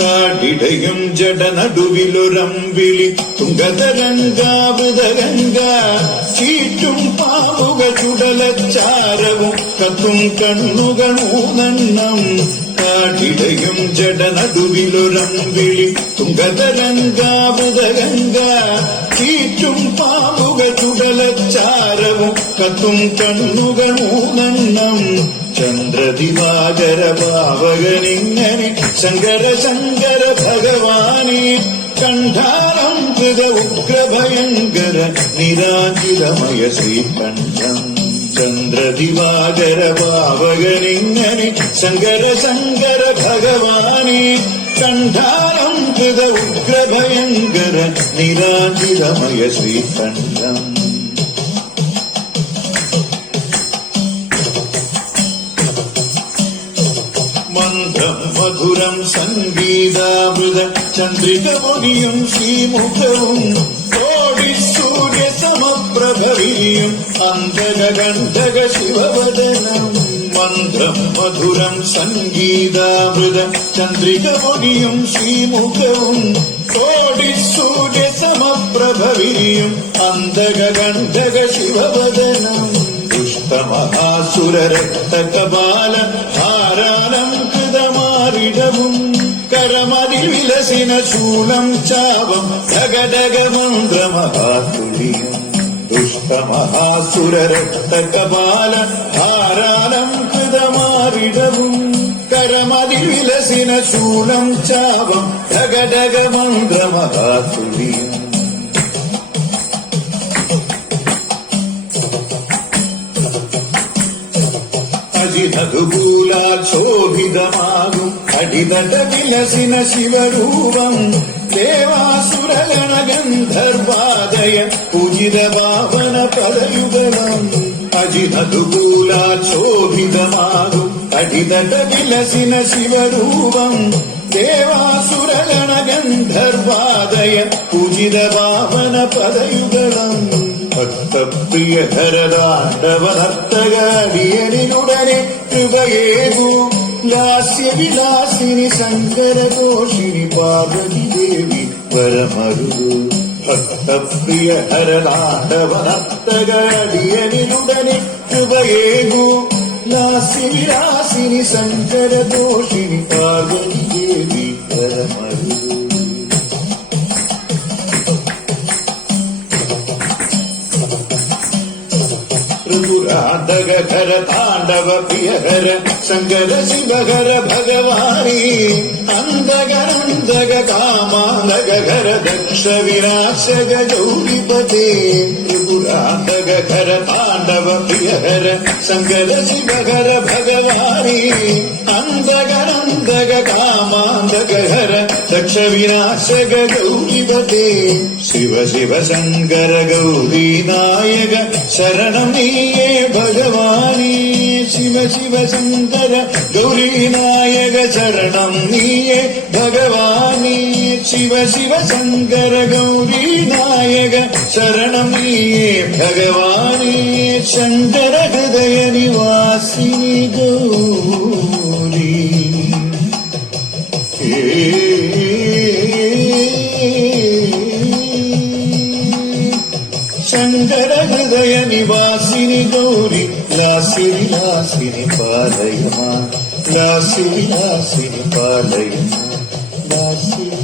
കാടിടയും ജടനടുവിലൊരമ്പിളി തുങ്കതരംഗാമൃതഗംഗ ചീറ്റും പാവുക ചുടലച്ചാരവും കത്തും കണ്ണുകൾ മൂന്നെണ്ണം. കാടിടയും ജടനടുവിലൊരമ്പിളി തുങ്കതരംഗാമൃതഗംഗ ചീറ്റും പാവുക ചുടലച്ചാരവും കത്തും കണ്ണുകൾ മൂന്നെണ്ണം. ചന്ദ്രദിവാകര പാവകനിങ്ങനെ ശങ്കര ശങ്കര ഭഗവാനെ കണ്ഠാരം കൃത ഉഗ്രഭയങ്കര നിരാജിതമയ ശ്രീകണ്ഠം. ചന്ദ്രദിവാകര പാവകനിങ്ങനെ ശങ്കര ശങ്കര ഭഗവാനെ കണ്ഠാരം കൃത ഉഗ്രഭയങ്കര നിരാജിതമയ ശ്രീകണ്ഠം. മന്ത്രം മധുരം സംഗീതാമൃത ചന്ദ്രികമൊഴിയും ശ്രീമുഖവും കോടി സൂര്യ സമപ്രഭവിയും അന്തകണ്ഠക ശിവവദനം. മന്ത്രം മധുരം സംഗീതാമൃത ചന്ദ്രികമൊഴിയും ശ്രീമുഖവും കോടി സൂര്യ സമപ്രഭവിയും അന്തകണ്ഠക ശിവവദനം. ദുഷ്ടമഹാസുരരക്തകപാല ധാരാളം കൃതമാരിടവും കരമതിൽ വിലസിന ശൂലം ചാപം ധഗധഗമന്ത്രമഹാതുല്യം. ദുഷ്ടമഹാസുരരക്തകപാല ധാരാളം കൃതമാരിടവും കരമതിൽ വിലസിന ശൂലം ചാപം ധഗധഗമന്ത്രമഹാതുല്യം. അജിനതുകൂലാൽ ശോഭിതമാകും അടിതട വിലസിന ശിവരൂപം ദേവാസുരഗണ ഗന്ധർവാദയ പൂജിത പാവന പദയുഗളം. അജിനതുകൂലാൽ ശോഭിതമാകും അടിതട വിലസിന ശിവരൂപം ദേവാസുരഗണ ഗന്ധർവാദയ പൂജിത പാവന പദയുഗളം. ഭക്തപ്രിയ ഹരതാണ്ഡവനർത്തകാരിയനുടനെ കൃപയേകൂ ലാസ്യവിലാസിനി ശങ്കരഘോഷിണി പാർവതി ദേവി പരമരുതു. ഭക്തപ്രിയ ഹരതാണ്ഡവനർത്തകാരിയനുടനെ കൃപയേകൂ ലാസ്യവിലാസിനി ശങ്കരഘോഷിണി പാർവതി ദേവി പരമരുതു. ത്രിപുരാന്തകര താണ്ഡവ പ്രിയഹര ശങ്കര ശിവഹര ഭഗവാനേ അന്തകനന്തക കാമാന്തകര ദക്ഷ വിനാശക ഗൗരിപതേ. ത്രിപുരാന്തകര താണ്ഡവ പ്രിയഹര ശങ്കര ശിവഹര ഭഗവാനേ അന്തകനന്തക കാമാന്തകര ദക്ഷ വിനാശക ഗൗരിപതേ. ശിവ ശിവ ശങ്കര ഗൗരീ നായക ശരണം നീയേ ഭഗവാനേ. ശിവ ശിവ ശങ്കര ഗൗരീ നായക ശരണം നീയേ ഭഗവാനേ. ശിവ ശിവ ശങ്കര ഗൗരീ നായക ശരണം നീയേ ഭഗവാനേ. ശങ്കര ഹൃദയ നിവാസിനി ഗൗരീ ശങ്കര ഹൃദയ നിവാസിനി ഗൗരി ലാസിനി ലാസിനി പാലയമാ ലാസിനി ലാസിനി പാലയമാ ലാസിനി